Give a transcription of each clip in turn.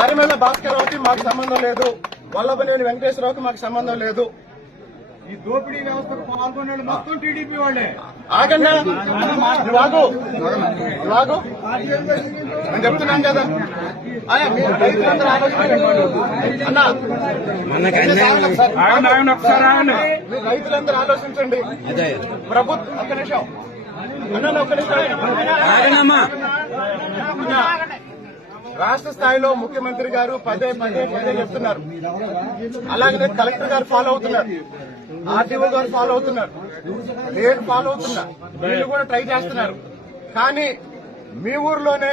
గరిమెళ్ళ భాస్కర్రావుకి మాకు సంబంధం లేదు, వల్లభనేని వెంకటేశ్వరరావుకి మాకు సంబంధం లేదు. ఈ దోపిడీ వ్యవస్థకు పాల్గొన్నాడు మొత్తం టీడీపీ వాళ్ళే. ఆగండి, రాగు నేను చెప్తున్నాను కదా. మీరు రైతులందరూ మీరు రైతులందరూ ఆలోచించండి. ప్రభుత్వం ఒక్క నిమిషం ఒక్క నిమిషం. రాష్ట్ర స్థాయిలో ముఖ్యమంత్రి గారు పదే చెప్తున్నారు. అలాగే కలెక్టర్ గారు ఫాలో అవుతున్నారు, ఆర్టీఓ గారు ఫాలో అవుతున్నారు, నేను ఫాలో అవుతున్నా, వీళ్ళు కూడా ట్రై చేస్తున్నారు. కానీ మీ ఊర్లోనే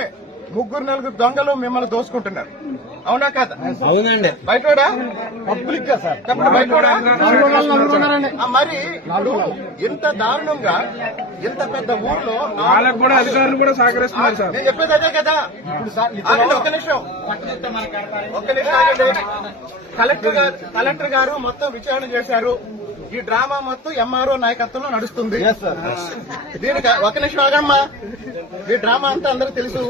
3-4 దొంగలు మిమ్మల్ని దోసుకుంటున్నారు. అవునా కదా? అవునండి. బయటోడా పబ్లిక్ గా సార్ బయటోడా మరి ఇంత దారుణంగా ఇంత పెద్ద ఊర్లో వాళ్ళకు కూడా అధికారులు కూడా సహకరిస్తున్నారు సార్. నేను చెప్పేది అదే కదా. ఒక్క నిమిషం ఆగండి. కలెక్టర్ గారు మొత్తం విచారణ చేశారు. ఈ డ్రామా మొత్తం ఎంఆర్ఓ నాయకత్వంలో నడుస్తుంది. దీనికి ఒక నిమిషం ఆగమ్మా. ఈ డ్రామా అంతా అందరూ తెలుసు.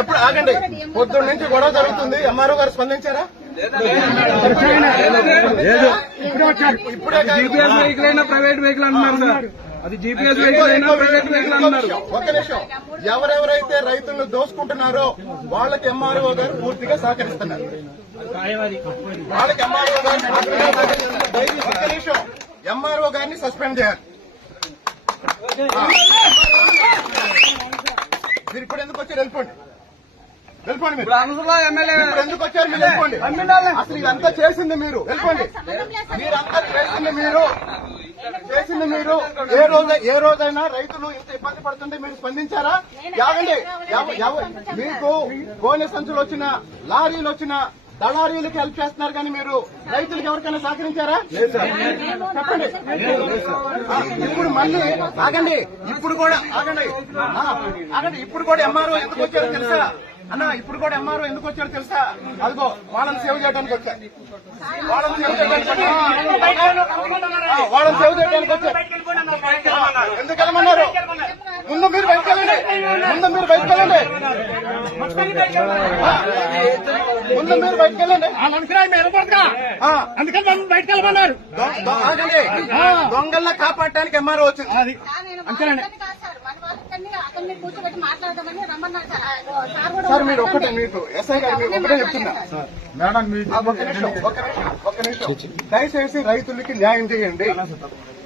ఎప్పుడు ఆగండి, పొద్దున్న నుంచి గొడవ జరుగుతుంది. ఎంఆర్ఓ గారు స్పందించారా? ఇప్పుడే జీపీఎస్ వెహికల్ అయినా ప్రైవేట్ వెహికల్ అంటున్నారు సార్. అది జీపీఎస్ వెహికల్ అయినా ప్రైవేట్ వెహికల్ అంటున్నారు. ఒక్క నిమిషం. ఎవరెవరైతే రైతులను దోసుకుంటున్నారో వాళ్ళకి ఎంఆర్ఓ గారు పూర్తిగా సహకరిస్తున్నారు. వాళ్ళకి ఎంఆర్ఓ గారు ఒక్క నిమిషం ఎంఆర్ఓ గారిని సస్పెండ్ చేయాలి. మీరు ఇప్పుడు ఎందుకు వచ్చారు? వెళ్ళిపోండి. మీరు ఎందుకు వచ్చారు? మీరు వెళ్ళిపోండి. అసలు ఇదంతా చేసింది మీరు. వెళ్ళిపోండి. మీరంతా చేసింది మీరు. ఏ రోజైనా రైతులు ఇంత ఇబ్బంది పడుతుంటే మీరు స్పందించారా? యాగండి. మీకు గోనె సంచులు వచ్చిన, లారీలు వచ్చిన దళారీలకు హెల్ప్ చేస్తున్నారు, కానీ మీరు రైతులకు ఎవరికైనా సహకరించారా? చెప్పండి. ఇప్పుడు మళ్ళీ ఆగండి. ఇప్పుడు కూడా ఎంఆర్ఓ ఎందుకు వచ్చారో తెలుసా అన్న? ఇప్పుడు కూడా ఎంఆర్ఓ ఎందుకు వచ్చారో తెలుసా? అదిగో వాళ్ళని సేవ్ చేయడానికి వచ్చారు. వాళ్ళని సేవ్ చేయడానికి వచ్చారు. ఎందుకు వెళ్ళమన్నారు? ముందు మీరు బయటకు వెళ్ళండి. ముందు మీరు బయటకు వెళ్ళండి. అందుకని బయటకు వెళ్ళమన్నారు. దొంగల్ని కాపాడటానికి ఎంఆర్ఓ వచ్చింది. అంతేనండి సార్. మీరు ఒక్కటే, మీకు ఎస్ఐ గారు మీకు ఒకటే చెప్తున్నా మేడం. ఒక్క నిమిషం దయచేసి రైతులకి న్యాయం చేయండి.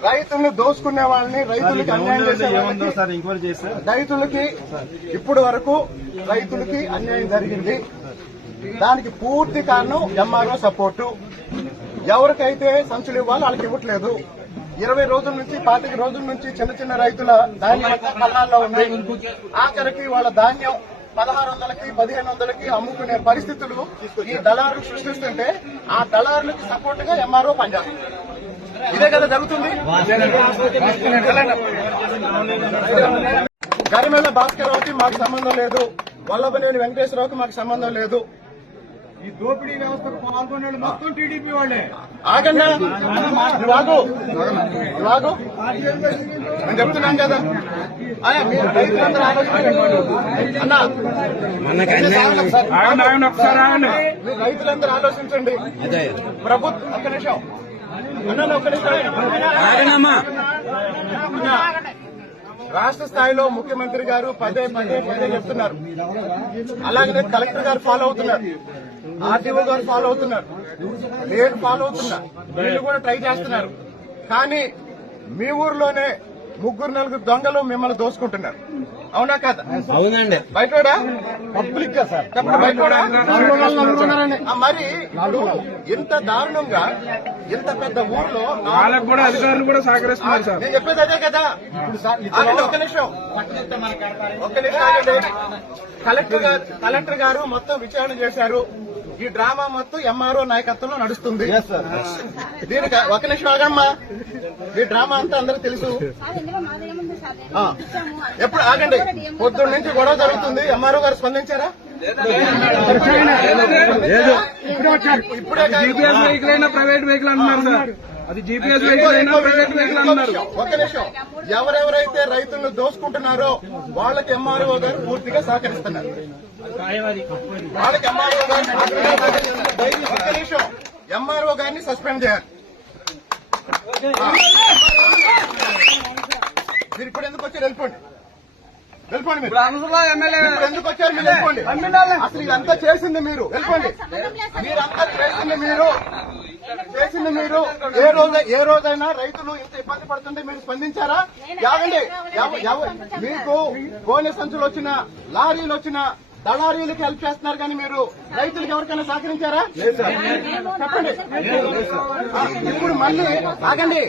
రైతుల్ని దోసుకునే వాళ్ళని, రైతులకి అన్యాయం చేసే రైతులకి ఇప్పటి వరకు రైతులకి అన్యాయం జరిగింది. దానికి పూర్తి కారణం ఎంఆర్ఓ సపోర్టు. ఎవరికైతే సంచులు ఇవ్వాలో వాళ్ళకి ఇవ్వట్లేదు. 20 రోజుల నుంచి 25 రోజుల నుంచి చిన్న రైతుల ధాన్యం కళ్ళాల్లో ఉంది. ఆఖరికి వాళ్ళ ధాన్యం 1600కి 1500కి అమ్ముకునే పరిస్థితులు ఈ దళారులు సృష్టిస్తుంటే ఆ దళారులకి సపోర్ట్ గా ఎంఆర్ఓ పనిచేస్తుంది. ఇదే కదా జరుగుతుంది. గరిమెళ్ళ భాస్కర్రావుకి మాకు సంబంధం లేదు, వల్లభనేని వెంకటేశ్వరరావుకి మాకు సంబంధం లేదు. ఈ దోపిడీ వ్యవస్థకు పాల్గొన్నాడు మొత్తం టీడీపీ వాళ్ళే. ఆగండి, రాగు నేను చెప్తున్నాను కదా. మీరు రైతులందరూ మీరు రైతులందరూ ఆలోచించండి. ప్రభుత్వం ఒక్క నిమిషం రాష్ట్ర స్థాయిలో ముఖ్యమంత్రి గారు పదే చెప్తున్నారు. అలాగే కలెక్టర్ గారు ఫాలో అవుతున్నారు, ఆర్టీఓ గారు ఫాలో అవుతున్నారు, నేను ఫాలో అవుతున్నా, వీళ్ళు కూడా ట్రై చేస్తున్నారు. కానీ మీ ఊర్లోనే 3-4 దొంగలు మిమ్మల్ని దోసుకుంటున్నారు. అవునా కదా? అవునండి. బయటోడా పబ్లిక్ గా సార్ బయటోడా మరి ఇంత దారుణంగా ఇంత పెద్ద ఊర్లో వాళ్ళకు కూడా అధికారులు కూడా సహకరిస్తున్నారు సార్. నేను చెప్పేది అదే కదా. ఒక్క నిమిషం ఆగండి. కలెక్టర్ గారు మొత్తం విచారణ చేశారు. ఈ డ్రామా మొత్తం ఎంఆర్ఓ నాయకత్వంలో నడుస్తుంది. దీనికి ఒక నిమిషం ఆగమ్మా. ఈ డ్రామా అంతా అందరూ తెలుసు. ఎప్పుడు ఆగండి, పొద్దున్న నుంచి గొడవ జరుగుతుంది. ఎంఆర్ఓ గారు స్పందించారా? ఇప్పుడే జీపీఎస్ వెహికల్ అయినా ప్రైవేట్ వెహికల్ అంటున్నారు సార్. అది జీపీఎస్ వెహికల్ అయినా ప్రైవేట్ వెహికల్ అంటున్నారు. ఒక్క నిమిషం. ఎవరెవరైతే రైతులను దోసుకుంటున్నారో వాళ్ళకి ఎంఆర్ఓ గారు పూర్తిగా సహకరిస్తున్నారు. వాళ్ళకి ఎంఆర్ఓ గారిని సస్పెండ్ చేయాలి. మీరు ఇప్పుడు ఎందుకు వచ్చారు? వెళ్ళిపోండి, వెళ్ళిపోండి. మీరు ఇప్పుడు ఎందుకు వచ్చారు? మీరు వెళ్ళిపోండి. అసలు ఇదంతా చేసింది మీరు. వెళ్ళిపోండి. మీరంతా చేసింది మీరు. ఏ రోజైనా రైతులు ఇంత ఇబ్బంది పడుతుంటే మీరు స్పందించారా? యాగండి. మీకు గోనె సంచులు వచ్చిన, లారీలు వచ్చిన దళారీలకు హెల్ప్ చేస్తున్నారు కానీ మీరు రైతులకు ఎవరికైనా సహకరించారా? చెప్పండి. ఇప్పుడు మళ్ళీ ఆగండి.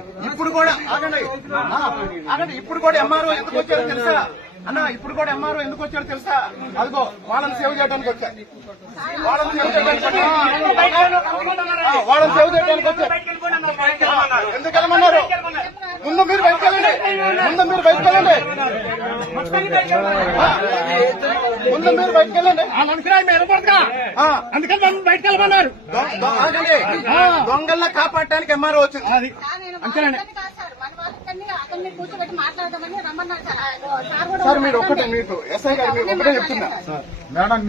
ఇప్పుడు కూడా ఎంఆర్ఓ ఎందుకు వచ్చారో తెలుసా అన్న? ఇప్పుడు కూడా ఎంఆర్ఓ ఎందుకు వచ్చారో తెలుసా? అదిగో వాళ్ళని సేవ్ చేయడానికి వచ్చారు. వాళ్ళని సేవ్ చేయడానికి వచ్చారు. ఎందుకు వెళ్ళమన్నారు? ముందు మీరు బయటకు వెళ్ళండి. ముందు మీరు బయటకు వెళ్ళండి. అందుకని బయటకు వెళ్ళమన్నారు. దొంగల్ని కాపాడటానికి ఎంఆర్ఓ వచ్చింది. అంతేనండి సార్. మీరు ఒక్కటే, మీకు ఎస్ఐ గారు మీకు ఒకటే చెప్తున్నా మేడం,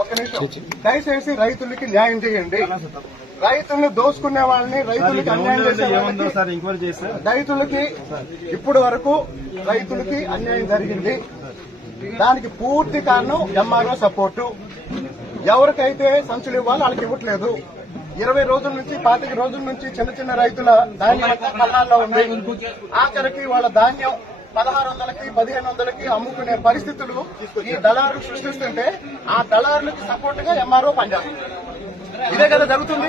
ఒక్క నిమిషం దయచేసి రైతులకి న్యాయం చేయండి. రైతుల్ని దోసుకునే వాళ్ళని, రైతులకి అన్యాయం చేసే రైతులకి ఇప్పటి వరకు రైతులకి అన్యాయం జరిగింది. దానికి పూర్తి కారణం ఎంఆర్ఓ సపోర్టు. ఎవరికైతే సంచులు ఇవ్వాలో వాళ్ళకి ఇవ్వట్లేదు. 20 రోజుల నుంచి 25 రోజుల నుంచి చిన్న రైతుల ధాన్యం కళ్ళాల్లో ఉంది. ఆఖరికి వాళ్ళ ధాన్యం 1600కి 1500కి అమ్ముకునే పరిస్థితులు ఈ దళారులు సృష్టిస్తుంటే ఆ దళారులకి సపోర్ట్ గా ఎంఆర్ఓ పనిచేస్తుంది. ఇదే కదా జరుగుతుంది.